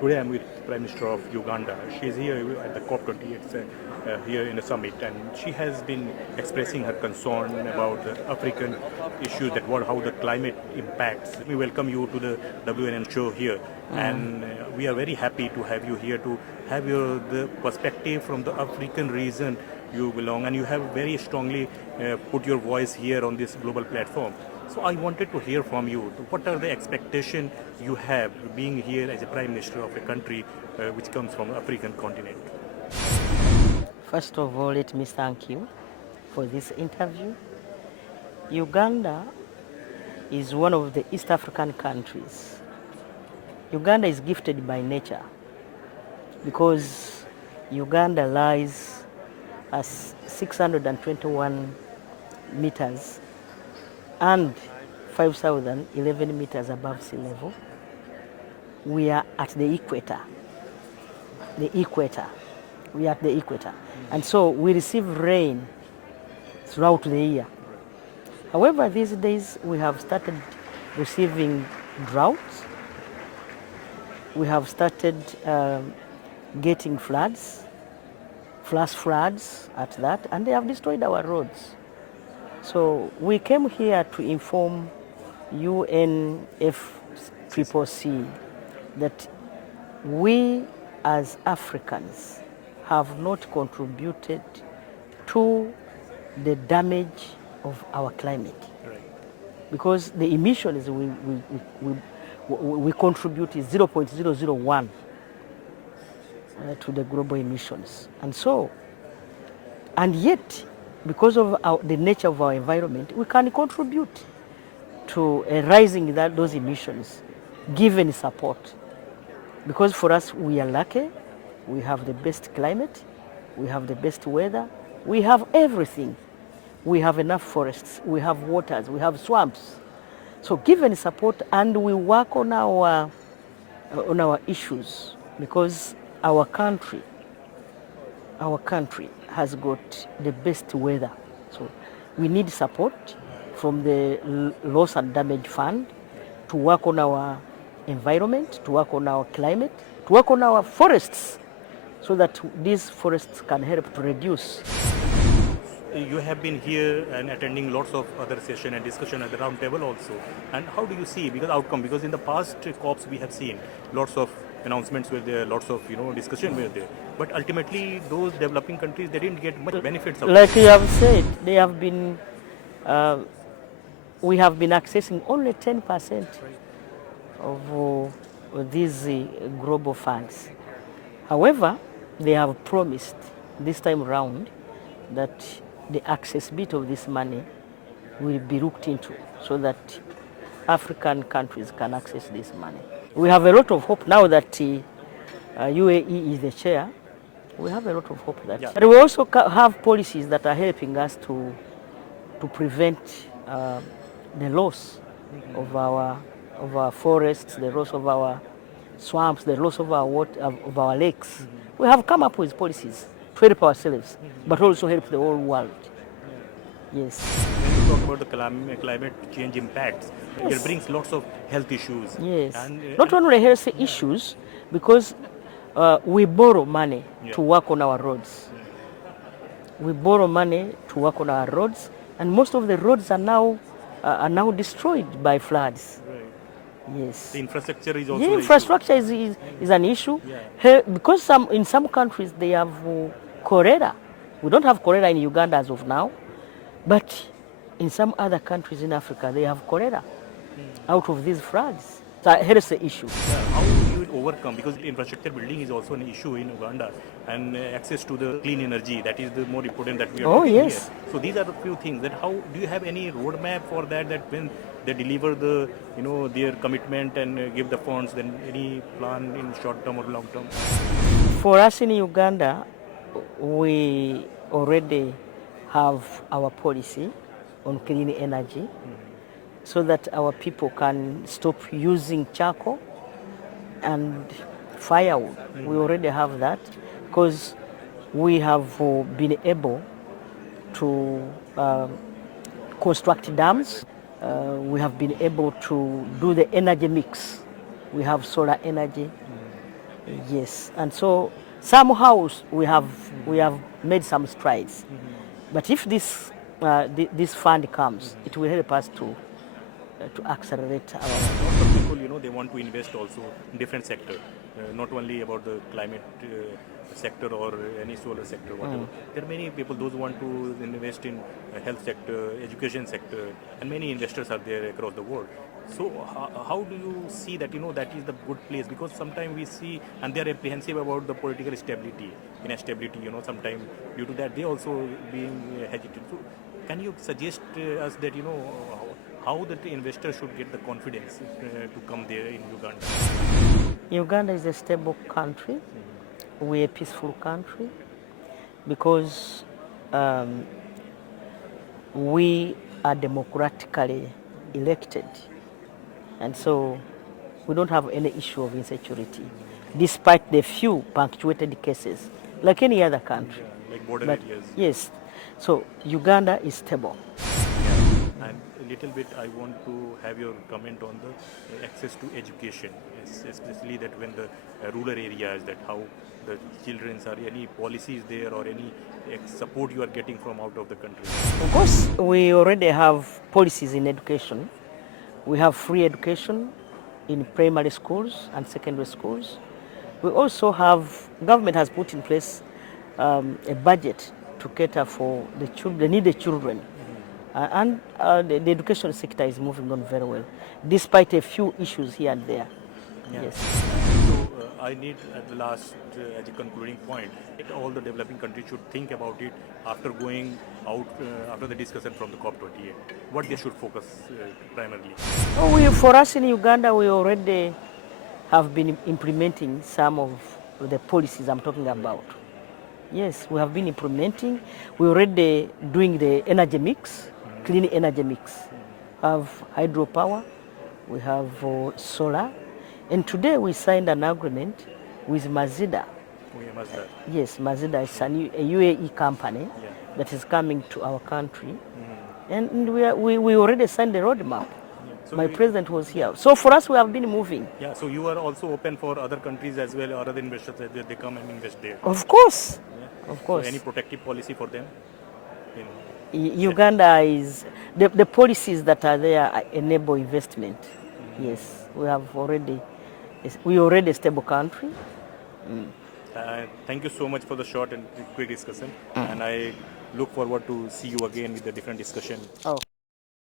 Today I'm with Prime Minister of Uganda. She is here at the COP28 here in the summit, and she has been expressing her concern about the African issues, that how the climate impacts. We welcome you to the WNN show here, and we are very happy to have you here to have the perspective from the African region you belong, and you have very strongly put your voice here on this global platform. So I wanted to hear from you, what are the expectations you have being here as a Prime Minister of a country which comes from the African continent? First of all, let me thank you for this interview. Uganda is one of the East African countries. Uganda is gifted by nature because Uganda lies at 621 meters and 5,011 meters above sea level. We are at the equator. We are at the equator. And so we receive rain throughout the year. However, these days we have started receiving droughts. We have started getting floods, flash floods at that, and they have destroyed our roads. So we came here to inform UNFCCC that we as Africans have not contributed to the damage of our climate. Right. Because the emissions we contribute is 0.001 to the global emissions. And yet, because of the nature of our environment, we can contribute to rising those emissions, given support. Because for us, we are lucky, we have the best climate, we have the best weather, we have everything. We have enough forests, we have waters, we have swamps. So given support, and we work on our issues, because our country has got the best weather. So we need support from the Loss and Damage Fund to work on our environment, to work on our climate, to work on our forests, so that these forests can help to reduce. You have been here and attending lots of other sessions and discussion at the round table also. And how do you see outcome? Because in the past COPs we have seen lots of announcements were there, lots of discussion were there. But ultimately, those developing countries, they didn't get much benefits. Like you have said, they have been. We have been accessing only 10% of these global funds. However, they have promised this time around that the accessibility of this money will be looked into so that African countries can access this money. We have a lot of hope now that UAE is the chair. We have a lot of hope that. Yeah. But we also have policies that are helping us to prevent the loss of our forests, the loss of our swamps, the loss of our water, of our lakes. We have come up with policies to help ourselves, but also help the whole world. Yes. When you talk about the climate change impacts, yes, it brings lots of health issues. Yes. Not only health issues, because we borrow money to work on our roads. We borrow money to work on our roads, and most of the roads are now destroyed by floods. Right. Yes. The infrastructure is also. Yeah, infrastructure is an issue. Yeah. Because in some countries they have cholera. We don't have cholera in Uganda as of now, but in some other countries in Africa they have cholera out of these floods. So here's the issue. Yeah, how do you overcome? Because infrastructure building is also an issue in Uganda, and access to the clean energy, that is the more important that we are talking here. So these are the few things. That how do you have any roadmap for that? That when they deliver the their commitment and give the funds, then any plan in short term or long term? For us in Uganda, we already have our policy on clean energy, so that our people can stop using charcoal and firewood. We already have that because we have been able to construct dams. We have been able to do the energy mix. We have solar energy, Yes, and so somehow we have made some strides. But if this fund comes, it will help us to accelerate our. Lots of people, they want to invest also in different sector, not only about the climate sector or any solar sector, whatever. There are many people, those who want to invest in health sector, education sector, and many investors are there across the world. So how do you see that, that is the good place? Because sometimes we see, and they are apprehensive about the political stability, instability, sometimes due to that they also being hesitant. So can you suggest us that, how that the investor should get the confidence to come there in Uganda? Uganda is a stable country. We're a peaceful country because we are democratically elected. And so we don't have any issue of insecurity, despite the few punctuated cases, like any other country. Yeah, like border But areas. yes, so Uganda is stable. And a little bit, I want to have your comment on the access to education, especially that when the rural areas, that how the children are, any policies there or any support you are getting from out of the country. Of course, we already have policies in education. We have free education in primary schools and secondary schools. We also have, government has put in place a budget to cater for the children, the needy children. And the education sector is moving on very well, despite a few issues here and there. Yeah. Yes. So I need at the last, as a concluding point, all the developing countries should think about it after going out, after the discussion from the COP28. What they should focus primarily. For us in Uganda, we already have been implementing some of the policies I'm talking about. Yes, we have been implementing. We're already doing the energy mix, clean energy mix. We have hydropower, we have solar, and today we signed an agreement with Mazida. Mazda. Yes, Mazida is a UAE company that is coming to our country, and we already signed the roadmap. So My president was here. So for us, we have been moving. Yeah, so you are also open for other countries as well, or other investors as well, they come and invest there. Of course, Yeah. of course. So any protective policy for them? Uganda is, the policies that are there enable investment. Yes, we already a stable country. Thank you so much for the short and quick discussion, and I look forward to see you again with the different discussion. Oh.